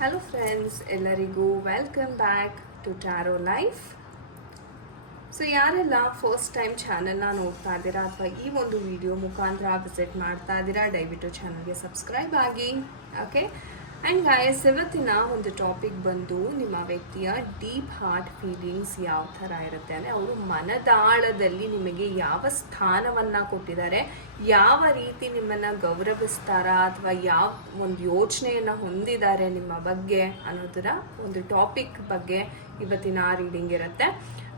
Hello friends ಎಲ್ಲರಿಗೂ welcome back to tarot life so ಯಾರೆಲ್ಲ first time ಚಾನೆಲ್ನ ನೋಡ್ತಾ ಇದ್ದೀರಾ ಅಥವಾ ಈ ಒಂದು ವಿಡಿಯೋ ಮುಖಾಂತರ ವಿಸಿಟ್ ಮಾಡ್ತಾ ಇದ್ದೀರಾ, ದಯವಿಟ್ಟು ಚಾನಲ್ಗೆ ಸಬ್ಸ್ಕ್ರೈಬ್ ಆಗಿ ಓಕೆ ಆ್ಯಂಡ್ ಗಾಯಸ್ ಇವತ್ತಿನ ಒಂದು ಟಾಪಿಕ್ ಬಂದು ನಿಮ್ಮ ವ್ಯಕ್ತಿಯ ಡೀಪ್ ಹಾರ್ಟ್ ಫೀಲಿಂಗ್ಸ್ ಯಾವ ಥರ ಇರುತ್ತೆ ಅಂದರೆ ಅವರು ಮನದಾಳದಲ್ಲಿ ನಿಮಗೆ ಯಾವ ಸ್ಥಾನವನ್ನು ಕೊಟ್ಟಿದ್ದಾರೆ, ಯಾವ ರೀತಿ ನಿಮ್ಮನ್ನು ಗೌರವಿಸ್ತಾರಾ ಅಥವಾ ಯಾವ ಒಂದು ಯೋಚನೆಯನ್ನು ಹೊಂದಿದ್ದಾರೆ ನಿಮ್ಮ ಬಗ್ಗೆ ಅನ್ನೋದರ ಒಂದು ಟಾಪಿಕ್ ಬಗ್ಗೆ ಇವತ್ತಿನ ರೀಡಿಂಗ್ ಇರುತ್ತೆ.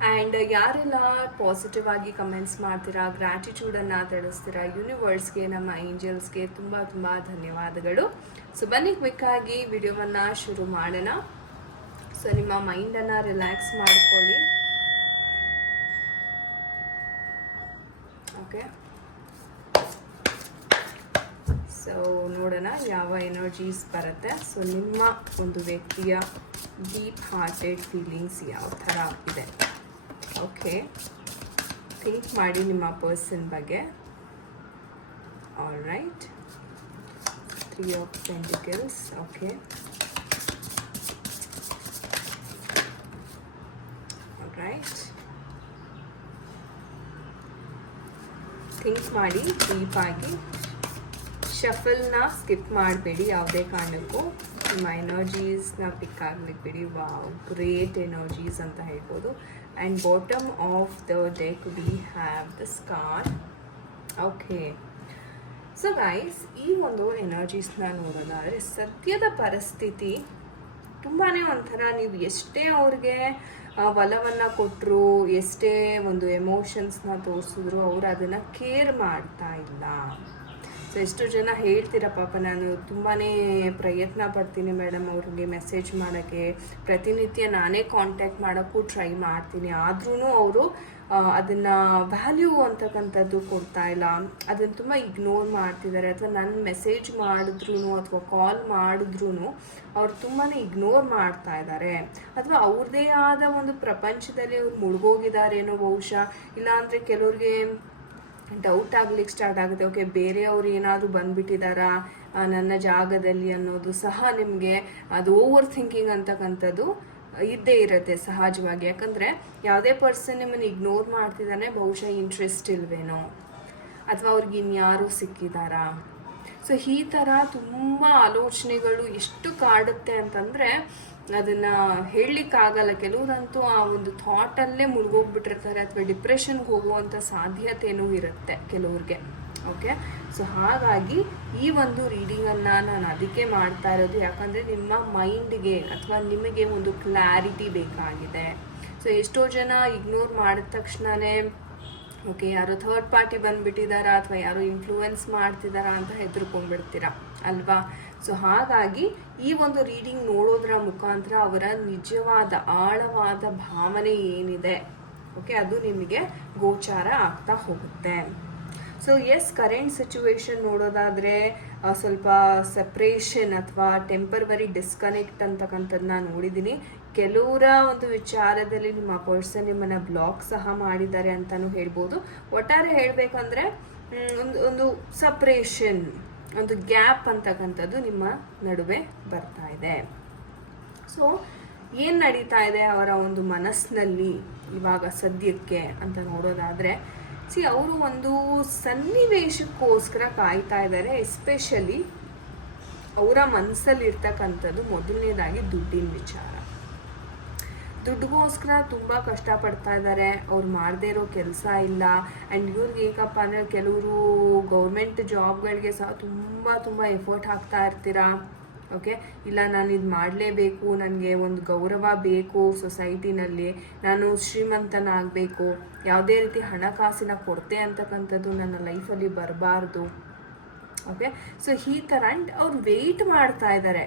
ಆ್ಯಂಡ್ ಯಾರೆಲ್ಲ ಪಾಸಿಟಿವ್ ಆಗಿ ಕಮೆಂಟ್ಸ್ ಮಾಡ್ತೀರಾ ಗ್ರ್ಯಾಟಿಟ್ಯೂಡನ್ನು ತಿಳಿಸ್ತೀರಾ ಯೂನಿವರ್ಸ್ಗೆ ನಮ್ಮ ಏಂಜಲ್ಸ್ಗೆ ತುಂಬ ತುಂಬ ಧನ್ಯವಾದಗಳು. ಸೊ ಬನ್ನಿ ಕ್ವಿಕ್ಕಾಗಿ ವಿಡಿಯೋವನ್ನು ಶುರು ಮಾಡೋಣ. ಸೊ ನಿಮ್ಮ ಮೈಂಡನ್ನು ರಿಲ್ಯಾಕ್ಸ್ ಮಾಡ್ಕೊಳ್ಳಿ. ಓಕೆ ಸೊ ನೋಡೋಣ ಯಾವ ಎನರ್ಜೀಸ್ ಬರುತ್ತೆ. ಸೊ ನಿಮ್ಮ ಒಂದು ವ್ಯಕ್ತಿಯ ಡೀಪ್ ಹಾರ್ಟೆಡ್ ಫೀಲಿಂಗ್ಸ್ ಯಾವ ಥರ ಇದೆ? ಓಕೆ. ಥಿಂಕ್ ಮಾಡಿ ನಿಮ್ಮ ಪರ್ಸನ್ ಬಗ್ಗೆ. All right three of pentacles okay right think ಮಾಡಿ ಡೀಪಾಗಿ ಶಫಲ್ನ ಸ್ಕಿಪ್ ಮಾಡಬೇಡಿ ಯಾವುದೇ ಕಾರಣಕ್ಕೂ. ನಿಮ್ಮ ಎನರ್ಜೀಸ್ನ ಪಿಕ್ ಆಗ್ಲಿಕ್ಕೆ ಬಿಡಿ. ವಾವ್ ಗ್ರೇಟ್ ಎನರ್ಜೀಸ್ ಅಂತ ಹೇಳ್ಬೋದು. And bottom of the deck we have the scar. Okay so guys ಈ ಒಂದು ಎನರ್ಜೀಸ್ನ ನೋಡೋದಾದರೆ ಸದ್ಯದ ಪರಿಸ್ಥಿತಿ ತುಂಬಾ ಒಂಥರ. ನೀವು ಎಷ್ಟೇ ಅವ್ರಿಗೆ ಒಲವನ್ನು ಕೊಟ್ಟರು ಎಷ್ಟೇ ಒಂದು ಎಮೋಷನ್ಸ್ನ ತೋರಿಸಿದ್ರು, ಅವ್ರು ಅದನ್ನು ಕೇರ್ ಮಾಡ್ತಾ ಇಲ್ಲ. ಸೊ ಎಷ್ಟು ಜನ ಹೇಳ್ತೀರ ಪಾಪ, ನಾನು ತುಂಬಾ ಪ್ರಯತ್ನ ಪಡ್ತೀನಿ ಮೇಡಮ್ ಅವ್ರಿಗೆ ಮೆಸೇಜ್ ಮಾಡೋಕ್ಕೆ. ಪ್ರತಿನಿತ್ಯ ನಾನೇ ಕಾಂಟ್ಯಾಕ್ಟ್ ಮಾಡೋಕ್ಕೂ ಟ್ರೈ ಮಾಡ್ತೀನಿ. ಆದ್ರೂ ಅವರು ಅದನ್ನು ವ್ಯಾಲ್ಯೂ ಅಂತಕ್ಕಂಥದ್ದು ಕೊಡ್ತಾ ಇಲ್ಲ. ಅದನ್ನು ತುಂಬ ಇಗ್ನೋರ್ ಮಾಡ್ತಿದ್ದಾರೆ. ಅಥವಾ ನನ್ನ ಮೆಸೇಜ್ ಮಾಡಿದ್ರು ಅಥವಾ ಕಾಲ್ ಮಾಡಿದ್ರು ಅವ್ರು ತುಂಬಾ ಇಗ್ನೋರ್ ಮಾಡ್ತಾ ಇದ್ದಾರೆ. ಅಥವಾ ಅವ್ರದ್ದೇ ಆದ ಒಂದು ಪ್ರಪಂಚದಲ್ಲಿ ಅವ್ರು ಮುಳುಗೋಗಿದ್ದಾರೇನೋ ಬಹುಶಃ. ಇಲ್ಲಾಂದರೆ ಕೆಲವ್ರಿಗೆ ಡೌಟ್ ಆಗ್ಲಿಕ್ಕೆ ಸ್ಟಾರ್ಟ್ ಆಗುತ್ತೆ. ಓಕೆ ಬೇರೆಯವ್ರು ಏನಾದರೂ ಬಂದ್ಬಿಟ್ಟಿದ್ದಾರಾ ನನ್ನ ಜಾಗದಲ್ಲಿ ಅನ್ನೋದು ಸಹ ನಿಮಗೆ ಅದು ಓವರ್ ಥಿಂಕಿಂಗ್ ಅಂತಕ್ಕಂಥದ್ದು ಇದ್ದೇ ಇರುತ್ತೆ ಸಹಜವಾಗಿ. ಯಾಕಂದರೆ ಯಾವುದೇ ಪರ್ಸನ್ ನಿಮ್ಮನ್ನು ಇಗ್ನೋರ್ ಮಾಡ್ತಿದ್ದಾನೆ ಬಹುಶಃ ಇಂಟ್ರೆಸ್ಟ್ ಇಲ್ವೇನೋ? ಅಥವಾ ಅವ್ರಿಗೆ ಇನ್ಯಾರು ಸಿಕ್ಕಿದಾರಾ? ಸೊ ಈ ಥರ ತುಂಬ ಆಲೋಚನೆಗಳು ಎಷ್ಟು ಕಾಡುತ್ತೆ ಅಂತಂದರೆ ಅದನ್ನು ಹೇಳಲಿಕ್ಕಾಗಲ್ಲ ಕೆಲವರಂತೂ ಆ ಒಂದು ಥಾಟಲ್ಲೇ ಮುಳುಗೋಗ್ಬಿಟ್ಟಿರ್ತಾರೆ ಅಥವಾ ಡಿಪ್ರೆಷನ್ಗೆ ಹೋಗುವಂಥ ಸಾಧ್ಯತೆಯೂ ಇರುತ್ತೆ ಕೆಲವ್ರಿಗೆ. ಓಕೆ ಸೊ ಹಾಗಾಗಿ ಈ ಒಂದು ರೀಡಿಂಗನ್ನು ನಾನು ಅದಕ್ಕೆ ಮಾಡ್ತಾ ಇರೋದು ಯಾಕಂದರೆ ನಿಮ್ಮ ಮೈಂಡ್ಗೆ ಅಥವಾ ನಿಮಗೆ ಒಂದು ಕ್ಲಾರಿಟಿ ಬೇಕಾಗಿದೆ. ಸೊ ಎಷ್ಟೋ ಜನ ಇಗ್ನೋರ್ ಮಾಡಿದ ತಕ್ಷಣವೇ ಓಕೆ, ಯಾರೋ ಥರ್ಡ್ ಪಾರ್ಟಿ ಬಂದುಬಿಟ್ಟಿದ್ದಾರಾ ಅಥವಾ ಯಾರೋ ಇನ್ಫ್ಲೂಯೆನ್ಸ್ ಮಾಡ್ತಿದ್ದಾರಾ ಅಂತ ಹೆದರ್ಕೊಂಡ್ಬಿಡ್ತೀರಾ ಅಲ್ವಾ? ಸೊ ಹಾಗಾಗಿ ಈ ಒಂದು ರೀಡಿಂಗ್ ನೋಡೋದ್ರ ಮುಖಾಂತರ ಅವರ ನಿಜವಾದ, ಆಳವಾದ ಭಾವನೆ ಏನಿದೆ? ಓಕೆ ಅದು ನಿಮಗೆ ಗೋಚಾರ ಆಗ್ತಾ ಹೋಗುತ್ತೆ. ಸೊ ಎಸ್ ಕರೆಂಟ್ ಸಿಚುವೇಶನ್ ನೋಡೋದಾದರೆ ಸ್ವಲ್ಪ ಸಪ್ರೇಷನ್ ಅಥವಾ ಟೆಂಪರ್ವರಿ ಡಿಸ್ಕನೆಕ್ಟ್ ಅಂತಕ್ಕಂಥದ್ದು ನಾನು ನೋಡಿದ್ದೀನಿ. ಕೆಲವರ ಒಂದು ವಿಚಾರದಲ್ಲಿ ನಿಮ್ಮ ಪರ್ಸನ್ ನಿಮ್ಮನ್ನು ಬ್ಲಾಕ್ ಸಹ ಮಾಡಿದ್ದಾರೆ ಅಂತಲೂ ಹೇಳ್ಬೋದು. ಒಟ್ಟಾರೆ ಹೇಳಬೇಕಂದ್ರೆ ಒಂದು ಒಂದು ಸಪ್ರೇಷನ್ ಒಂದು ಗ್ಯಾಪ್ ಅಂತಕ್ಕಂಥದ್ದು ನಿಮ್ಮ ನಡುವೆ ಬರ್ತಾ ಇದೆ. ಸೊ ಏನು ನಡೀತಾ ಇದೆ ಅವರ ಒಂದು ಮನಸ್ಸಿನಲ್ಲಿ ಇವಾಗ ಸದ್ಯಕ್ಕೆ ಅಂತ ನೋಡೋದಾದರೆ ಸಿ ಅವರು ಒಂದು ಸನ್ನಿವೇಶಕ್ಕೋಸ್ಕರ ಕಾಯ್ತಾ ಇದ್ದಾರೆ ಎಸ್ಪೆಷಲಿ ಅವರ ಮನಸ್ಸಲ್ಲಿರ್ತಕ್ಕಂಥದ್ದು ಮೊದಲನೇದಾಗಿ ದುಡ್ಡಿನ ವಿಚಾರ. ದುಡ್ಡುಗೋಸ್ಕರ ತುಂಬ ಕಷ್ಟಪಡ್ತಾ ಇದ್ದಾರೆ, ಅವ್ರು ಮಾಡದೇ ಇರೋ ಕೆಲಸ ಇಲ್ಲ ಆ್ಯಂಡ್ ಇವ್ರಿಗೆ ಏಕಪ್ಪ ಅಂದರೆ ಕೆಲವರು ಗೌರ್ಮೆಂಟ್ ಜಾಬ್ಗಳಿಗೆ ಸಹ ತುಂಬ ತುಂಬ ಎಫರ್ಟ್ ಹಾಕ್ತಾ ಇರ್ತೀರಾ. ಓಕೆ ಇಲ್ಲ, ನಾನು ಇದು ಮಾಡಲೇಬೇಕು, ನನಗೆ ಒಂದು ಗೌರವ ಬೇಕು ಸೊಸೈಟಿನಲ್ಲಿ. ನಾನು ಶ್ರೀಮಂತನಾಗಬೇಕು. ಯಾವುದೇ ರೀತಿ ಹಣಕಾಸಿನ ಕೊರತೆ ಅಂತಕ್ಕಂಥದ್ದು ನನ್ನ ಲೈಫಲ್ಲಿ ಬರಬಾರ್ದು. ಓಕೆ ಸೊ ಈ ಥರ ಆ್ಯಂಡ್ ಅವ್ರು ವೆಯ್ಟ್ ಮಾಡ್ತಾ ಇದ್ದಾರೆ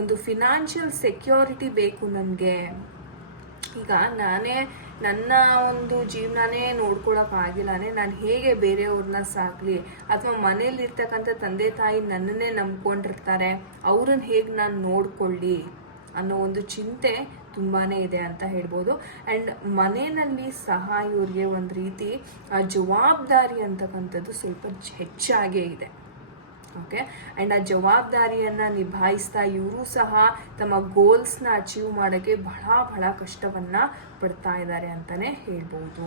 ಒಂದು ಫಿನಾನ್ಷಿಯಲ್ ಸೆಕ್ಯೂರಿಟಿ ಬೇಕು ನನಗೆ. ಈಗ ನಾನೇ ನನ್ನ ಒಂದು ಜೀವನನೇ ನೋಡ್ಕೊಳಕ್ಕಾಗಿಲ್ಲನೇ ನಾನು ಹೇಗೆ ಬೇರೆಯವ್ರನ್ನ ಸಾಕಲಿ? ಅಥವಾ ಮನೇಲಿರ್ತಕ್ಕಂಥ ತಂದೆ ತಾಯಿ ನನ್ನನ್ನೇ ನಂಬ್ಕೊಂಡಿರ್ತಾರೆ ಅವ್ರನ್ನ ಹೇಗೆ ನಾನು ನೋಡ್ಕೊಳ್ಳಿ ಅನ್ನೋ ಒಂದು ಚಿಂತೆ ತುಂಬಾ ಇದೆ ಅಂತ ಹೇಳ್ಬೋದು. ಆ್ಯಂಡ್ ಮನೆಯಲ್ಲಿ ಸಹ ಇವ್ರಿಗೆ ಒಂದು ರೀತಿ ಆ ಜವಾಬ್ದಾರಿ ಅಂತಕ್ಕಂಥದ್ದು ಸ್ವಲ್ಪ ಹೆಚ್ಚಾಗೇ ಇದೆ. ಓಕೆ? ಆ್ಯಂಡ್ ಆ ಜವಾಬ್ದಾರಿಯನ್ನು ನಿಭಾಯಿಸ್ತಾ ಇವರು ಸಹ ತಮ್ಮ ಗೋಲ್ಸ್ನ ಅಚೀವ್ ಮಾಡೋಕ್ಕೆ ಬಹಳ ಬಹಳ ಕಷ್ಟವನ್ನು ಪಡ್ತಾ ಇದ್ದಾರೆ ಅಂತಲೇ ಹೇಳ್ಬೋದು.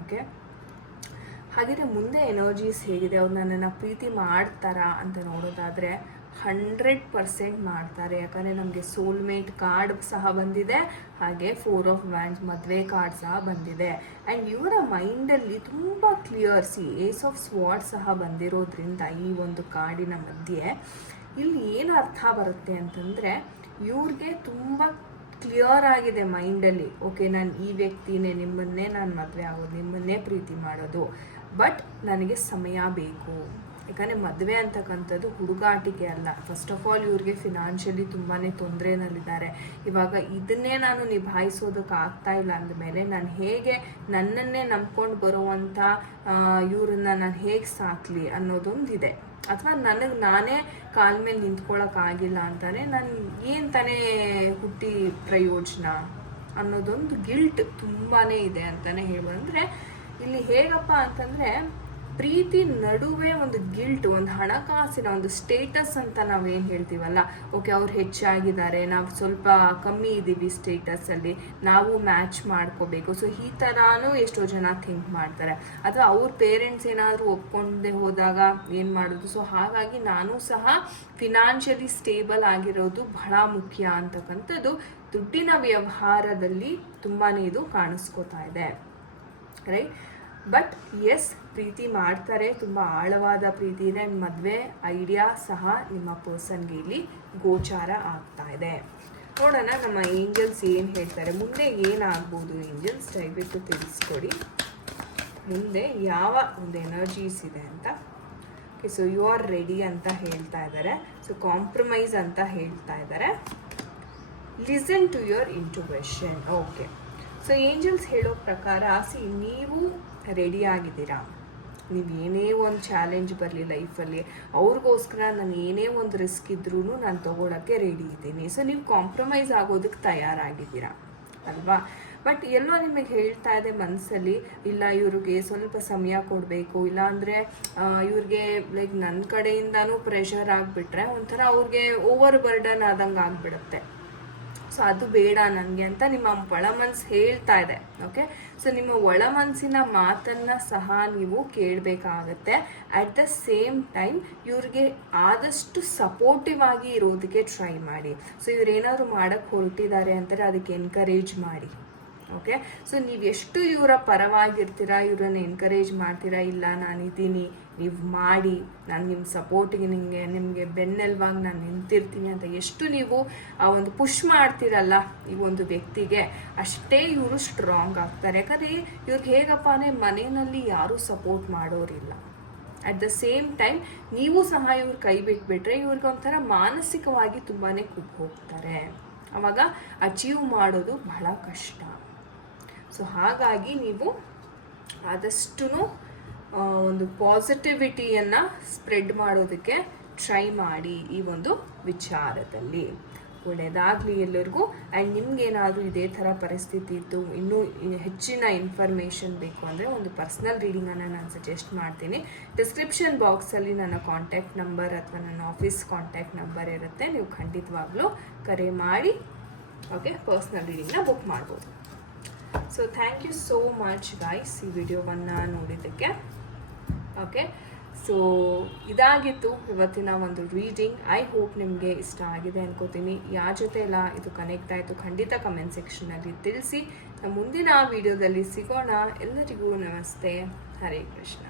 ಓಕೆ? ಹಾಗಿದ್ರೆ ಮುಂದೆ ಎನರ್ಜೀಸ್ ಹೇಗಿದೆ? ಅವ್ರು ನನ್ನನ್ನು ಪ್ರೀತಿ ಮಾಡ್ತಾರಾ ಅಂತ ನೋಡೋದಾದರೆ ಹಂಡ್ರೆಡ್ ಪರ್ಸೆಂಟ್ ಮಾಡ್ತಾರೆ. ಯಾಕಂದರೆ ನಮಗೆ ಸೋಲ್ಮೇಟ್ ಕಾರ್ಡ್ ಸಹ ಬಂದಿದೆ, ಹಾಗೆ ಫೋರ್ ಆಫ್ ವ್ಯಾಂಡ್ಸ್ ಮದುವೆ ಕಾರ್ಡ್ ಸಹ ಬಂದಿದೆ. ಆ್ಯಂಡ್ ಇವರ ಮೈಂಡಲ್ಲಿ ತುಂಬ clear see ace of sword ಸಹ ಬಂದಿರೋದ್ರಿಂದ ಈ ಒಂದು ಕಾರ್ಡಿನ ಮಧ್ಯೆ ಇಲ್ಲಿ ಏನು ಅರ್ಥ ಬರುತ್ತೆ ಅಂತಂದರೆ ಇವ್ರಿಗೆ ತುಂಬ ಕ್ಲಿಯರ್ ಆಗಿದೆ ಮೈಂಡಲ್ಲಿ ಓಕೆ ನಾನು ಈ ವ್ಯಕ್ತಿನೇ, ನಿಮ್ಮನ್ನೇ ನಾನು ಮದುವೆ ಆಗೋದು, ನಿಮ್ಮನ್ನೇ ಪ್ರೀತಿ ಮಾಡೋದು ಬಟ್ ನನಗೆ ಸಮಯ ಬೇಕು. ಯಾಕಂದರೆ ಮದುವೆ ಅಂತಕ್ಕಂಥದ್ದು ಹುಡುಗಾಟಿಕೆ ಅಲ್ಲ. ಫಸ್ಟ್ ಆಫ್ ಆಲ್ ಇವ್ರಿಗೆ ಫಿನಾನ್ಷಿಯಲಿ ತುಂಬಾ ತೊಂದರೆನಲ್ಲಿದ್ದಾರೆ. ಇವಾಗ ಇದನ್ನೇ ನಾನು ನಿಭಾಯಿಸೋದಕ್ಕೆ ಆಗ್ತಾ ಇಲ್ಲ ಅಂದಮೇಲೆ ನಾನು ಹೇಗೆ ನನ್ನನ್ನೇ ನಂಬ್ಕೊಂಡು ಬರುವಂಥ ಇವ್ರನ್ನ ನಾನು ಹೇಗೆ ಸಾಕಲಿ ಅನ್ನೋದೊಂದಿದೆ. ಅಥವಾ ನನಗೆ ನಾನೇ ಕಾಲ ಮೇಲೆ ನಿಂತ್ಕೊಳ್ಳೋಕ್ಕಾಗಿಲ್ಲ ಅಂತಾನೆ ನಾನು ಏನು ತಾನೇ ಹುಟ್ಟಿ ಪ್ರಯೋಜನ ಅನ್ನೋದೊಂದು ಗಿಲ್ಟ್ ತುಂಬಾ ಇದೆ ಅಂತಲೇ ಹೇಳ್ಬೋದು. ಇಲ್ಲಿ ಹೇಗಪ್ಪ ಅಂತಂದರೆ ಪ್ರೀತಿ ನಡುವೆ ಒಂದು ಗಿಲ್ಟ್ ಒಂದು ಹಣಕಾಸಿನ ಒಂದು ಸ್ಟೇಟಸ್ ಅಂತ ನಾವೇನು ಹೇಳ್ತೀವಲ್ಲ? ಓಕೆ ಅವ್ರು ಹೆಚ್ಚಾಗಿದ್ದಾರೆ, ನಾವು ಸ್ವಲ್ಪ ಕಮ್ಮಿ ಇದ್ದೀವಿ ಸ್ಟೇಟಸಲ್ಲಿ ನಾವು ಮ್ಯಾಚ್ ಮಾಡ್ಕೋಬೇಕು. ಸೊ ಈ ಥರನೂ ಎಷ್ಟೋ ಜನ ಥಿಂಕ್ ಮಾಡ್ತಾರೆ. ಅಥವಾ ಅವ್ರ ಪೇರೆಂಟ್ಸ್ ಏನಾದರೂ ಒಪ್ಕೊಂಡೆ ಹೋದಾಗ ಏನು ಮಾಡೋದು? ಸೊ ಹಾಗಾಗಿ ನಾನು ಸಹ ಫಿನಾನ್ಷಿಯಲಿ ಸ್ಟೇಬಲ್ ಆಗಿರೋದು ಬಹಳ ಮುಖ್ಯ ಅಂತಕ್ಕಂಥದ್ದು. ದುಡ್ಡಿನ ವ್ಯವಹಾರದಲ್ಲಿ ತುಂಬಾ ಇದು ಕಾಣಿಸ್ಕೋತಾ ಇದೆ. ರೈಟ್ ಬಟ್ ಎಸ್ ಪ್ರೀತಿ ಮಾಡ್ತಾರೆ. ತುಂಬ ಆಳವಾದ ಪ್ರೀತಿ ಇದೆ. ಮದುವೆ ಐಡಿಯಾ ಸಹ ನಿಮ್ಮ ಪರ್ಸನ್ಗೆ ಇಲ್ಲಿ ಗೋಚಾರ ಆಗ್ತಾ ಇದೆ. ನೋಡೋಣ ನಮ್ಮ ಏಂಜಲ್ಸ್ ಏನು ಹೇಳ್ತಾರೆ. ಮುಂದೆ ಏನಾಗ್ಬೋದು ಏಂಜಲ್ಸ್ ದಯವಿಟ್ಟು ತಿಳಿಸ್ಕೊಡಿ. ಮುಂದೆ ಯಾವ ಒಂದು ಎನರ್ಜೀಸ್ ಇದೆ ಅಂತ. Okay so you are ready ಅಂತ ಹೇಳ್ತಾ ಇದ್ದಾರೆ. ಸೊ ಕಾಂಪ್ರಮೈಸ್ ಅಂತ ಹೇಳ್ತಾ ಇದ್ದಾರೆ. Listen to your intuition okay so angels ಹೇಳೋ ಪ್ರಕಾರ ಸಿ ನೀವು ರೆಡಿ ಆಗಿದ್ದೀರಾ? ನೀವು ಏನೇ ಒಂದು ಚಾಲೆಂಜ್ ಬರಲಿ ಲೈಫಲ್ಲಿ ಅವ್ರಿಗೋಸ್ಕರ ನಾನು ಏನೇ ಒಂದು ರಿಸ್ಕ್ ಇದ್ರೂ ನಾನು ತೊಗೊಳಕ್ಕೆ ರೆಡಿ ಇದ್ದೀನಿ. ಸೊ ನೀವು ಕಾಂಪ್ರಮೈಸ್ ಆಗೋದಕ್ಕೆ ತಯಾರಾಗಿದ್ದೀರಾ? ಅಲ್ವಾ? ಬಟ್ ಎಲ್ಲೋ ನಿಮಗೆ ಹೇಳ್ತಾ ಇದೆ ಮನಸ್ಸಲ್ಲಿ ಇಲ್ಲ ಇವ್ರಿಗೆ ಸ್ವಲ್ಪ ಸಮಯ ಕೊಡಬೇಕು ಇಲ್ಲಾಂದರೆ ಇವ್ರಿಗೆ ಲೈಕ್ ನನ್ನ ಕಡೆಯಿಂದನೂ ಪ್ರೆಷರ್ ಆಗಿಬಿಟ್ರೆ ಒಂಥರ ಅವ್ರಿಗೆ ಓವರ್ ಬರ್ಡನ್ ಆದಂಗೆ ಆಗಿಬಿಡುತ್ತೆ. ಸೊ ಅದು ಬೇಡ ನನಗೆ ಅಂತ ನಿಮ್ಮ ಒಳ ಮನಸ್ಸು ಹೇಳ್ತಾ ಇದೆ ಓಕೆ ಸೊ ನಿಮ್ಮ ಒಳ ಮನಸ್ಸಿನ ಮಾತನ್ನು ಸಹ ನೀವು ಕೇಳಬೇಕಾಗತ್ತೆ. ಅಟ್ ದ ಸೇಮ್ ಟೈಮ್ ಇವ್ರಿಗೆ ಆದಷ್ಟು ಸಪೋರ್ಟಿವ್ ಆಗಿ ಇರೋದಕ್ಕೆ ಟ್ರೈ ಮಾಡಿ. ಸೊ ಇವ್ರೇನಾದ್ರು ಮಾಡೋಕ್ಕೆ ಹೊರಟಿದ್ದಾರೆ ಅಂತಾರೆ ಅದಕ್ಕೆ ಎನ್ಕರೇಜ್ ಮಾಡಿ ಓಕೆ ಸೊ ನೀವು ಎಷ್ಟು ಇವರ ಪರವಾಗಿರ್ತೀರಾ, ಇವ್ರನ್ನ ಎನ್ಕರೇಜ್ ಮಾಡ್ತೀರಾ, ಇಲ್ಲ ನಾನಿದ್ದೀನಿ ನೀವು ಮಾಡಿ, ನಾನು ನಿಮ್ಮ ಸಪೋರ್ಟಿಗೆ ನಿಮಗೆ ನಿಮಗೆ ಬೆನ್ನೆಲ್ವಾಗಿ ನಾನು ನಿಂತಿರ್ತೀನಿ ಅಂತ ಎಷ್ಟು ನೀವು ಆ ಒಂದು ಪುಷ್ ಮಾಡ್ತೀರಲ್ಲ ಈ ಒಂದು ವ್ಯಕ್ತಿಗೆ, ಅಷ್ಟೇ ಇವರು ಸ್ಟ್ರಾಂಗ್ ಆಗ್ತಾರೆ. ಯಾಕಂದರೆ ಇವ್ರಿಗೆ ಹೇಗಪ್ಪ ಅಂದರೆ ಮನೆಯಲ್ಲಿ ಯಾರೂ ಸಪೋರ್ಟ್ ಮಾಡೋರಿಲ್ಲ. ಅಟ್ ದ ಸೇಮ್ ಟೈಮ್ ನೀವು ಸಹ ಇವ್ರು ಕೈ ಬಿಟ್ಬಿಟ್ರೆ ಇವ್ರಿಗೆ ಒಂಥರ ಮಾನಸಿಕವಾಗಿ ತುಂಬಾ ಕುಗ್ಗಿ ಹೋಗ್ತಾರೆ. ಅವಾಗ ಅಚೀವ್ ಮಾಡೋದು ಬಹಳ ಕಷ್ಟ. ಸೊ ಹಾಗಾಗಿ ನೀವು ಆದಷ್ಟು ಒಂದು ಪಾಸಿಟಿವಿಟಿಯನ್ನು ಸ್ಪ್ರೆಡ್ ಮಾಡೋದಕ್ಕೆ ಟ್ರೈ ಮಾಡಿ ಈ ಒಂದು ವಿಚಾರದಲ್ಲಿ. ಒಳ್ಳೆಯದಾಗಲಿ ಎಲ್ಲರಿಗೂ. ಆ್ಯಂಡ್ ನಿಮ್ಗೇನಾದರೂ ಇದೇ ಥರ ಪರಿಸ್ಥಿತಿ ಇತ್ತು, ಇನ್ನೂ ಹೆಚ್ಚಿನ ಇನ್ಫಾರ್ಮೇಷನ್ ಬೇಕು ಅಂದರೆ ಒಂದು ಪರ್ಸ್ನಲ್ ರೀಡಿಂಗನ್ನು ನಾನು ಸಜೆಸ್ಟ್ ಮಾಡ್ತೀನಿ. ಡಿಸ್ಕ್ರಿಪ್ಷನ್ ಬಾಕ್ಸಲ್ಲಿ ನನ್ನ ಕಾಂಟ್ಯಾಕ್ಟ್ ನಂಬರ್ ಅಥವಾ ನನ್ನ ಆಫೀಸ್ ಕಾಂಟ್ಯಾಕ್ಟ್ ನಂಬರ್ ಇರುತ್ತೆ. ನೀವು ಖಂಡಿತವಾಗ್ಲೂ ಕರೆ ಮಾಡಿ ಓಕೆ ಪರ್ಸ್ನಲ್ ರೀಡಿಂಗ್ನ ಬುಕ್ ಮಾಡ್ಬೋದು. So thank you so much guys ಈ ವಿಡಿಯೋವನ್ನು ನೋಡಿದ್ದಕ್ಕೆ. ಓಕೆ ಸೊ ಇದಾಗಿತ್ತು ಇವತ್ತಿನ ಒಂದು ರೀಡಿಂಗ್ ಐ ಹೋಪ್ ನಿಮಗೆ ಇಷ್ಟ ಆಗಿದೆ ಅನ್ಕೋತೀನಿ. ಯಾರ ಜೊತೆ ಎಲ್ಲ ಇದು ಕನೆಕ್ಟ್ ಆಯಿತು, ಖಂಡಿತ ಕಮೆಂಟ್ ಸೆಕ್ಷನಲ್ಲಿ ತಿಳಿಸಿ. ಮುಂದಿನ ವಿಡಿಯೋದಲ್ಲಿ ಸಿಗೋಣ. ಎಲ್ಲರಿಗೂ ನಮಸ್ತೆ. ಹರೇ ಕೃಷ್ಣ.